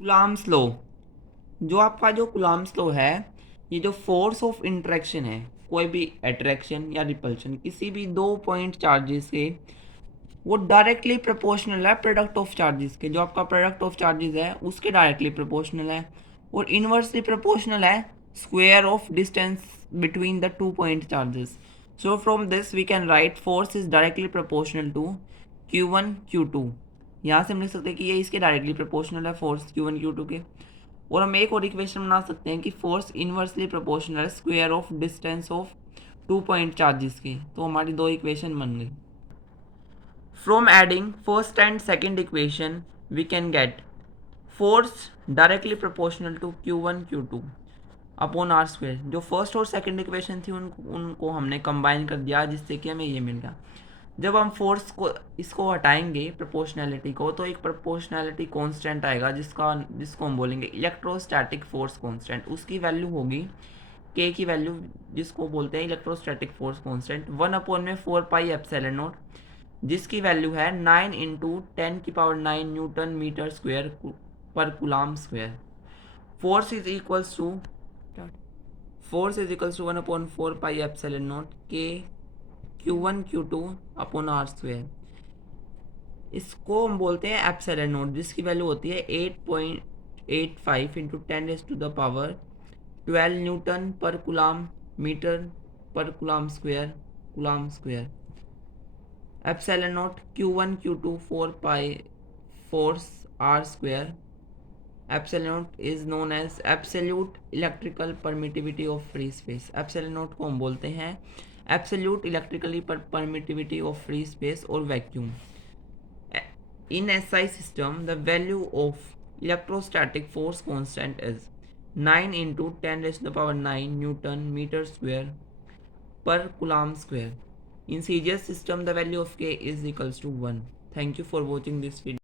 Coulomb's law. जो आपका जो कुलाम्स लॉ है, ये जो फोर्स ऑफ इंटरेक्शन है, कोई भी अट्रैक्शन या रिपल्शन किसी भी 2 पॉइंट चार्जेस के, वो डायरेक्टली प्रोपोर्शनल है प्रोडक्ट ऑफ चार्जेस के। जो आपका प्रोडक्ट ऑफ चार्जेस है उसके डायरेक्टली प्रोपोर्शनल है, और इनवर्सली प्रोपोर्शनल है square of distance between the 2 point charges. So from this we can write force is directly proportional to Q1 Q2। यहाँ से हम लिख सकते हैं कि ये इसके डायरेक्टली प्रोपोर्शनल है फोर्स Q1 Q2 के। और हम एक और इक्वेशन बना सकते हैं कि force inversely proportional square of distance of 2 point charges की। तो हमारी दो इक्वेशन बन गई। From adding first and second equation we can get force directly proportional to Q1 Q2 upon R square. जो फर्स्ट और सेकेंड इक्वेशन थी उनको हमने कंबाइन कर दिया, जिससे कि हमें ये मिल गया। जब हम फोर्स को इसको हटाएंगे प्रोपोर्शनैलिटी को, तो एक प्रोपोर्शनैलिटी कांस्टेंट आएगा जिसको हम बोलेंगे इलेक्ट्रोस्टैटिक फोर्स कांस्टेंट। उसकी वैल्यू होगी के की वैल्यू, जिसको बोलते हैं electrostatic force constant, 1/4 pi epsilon naught, जिसकी वैल्यू है 9 × 10⁹ न्यूटन मीटर स्क्वायर पर coulomb square. Force is equals to force is equals to 1/4 pi epsilon naught के Q1 Q2 upon R square. इसको हम बोलते हैं एप्सिलॉन नॉट, जिसकी वैल्यू होती है 8.85 इंटू 10⁻12 न्यूटन पर कूलम्ब मीटर पर coulomb square. Epsilon naught Q1 Q2 4 pi force R square. Epsilon naught is known as absolute electrical permittivity of free space. Epsilon naught को हम बोलते हैं absolute electrically permittivity of free space और vacuum. In SI system, the value of electrostatic force constant is 9 into 10⁹ Newton meter square per Coulomb square. In CGS system, the value of K is equals to 1. Thank you for watching this video.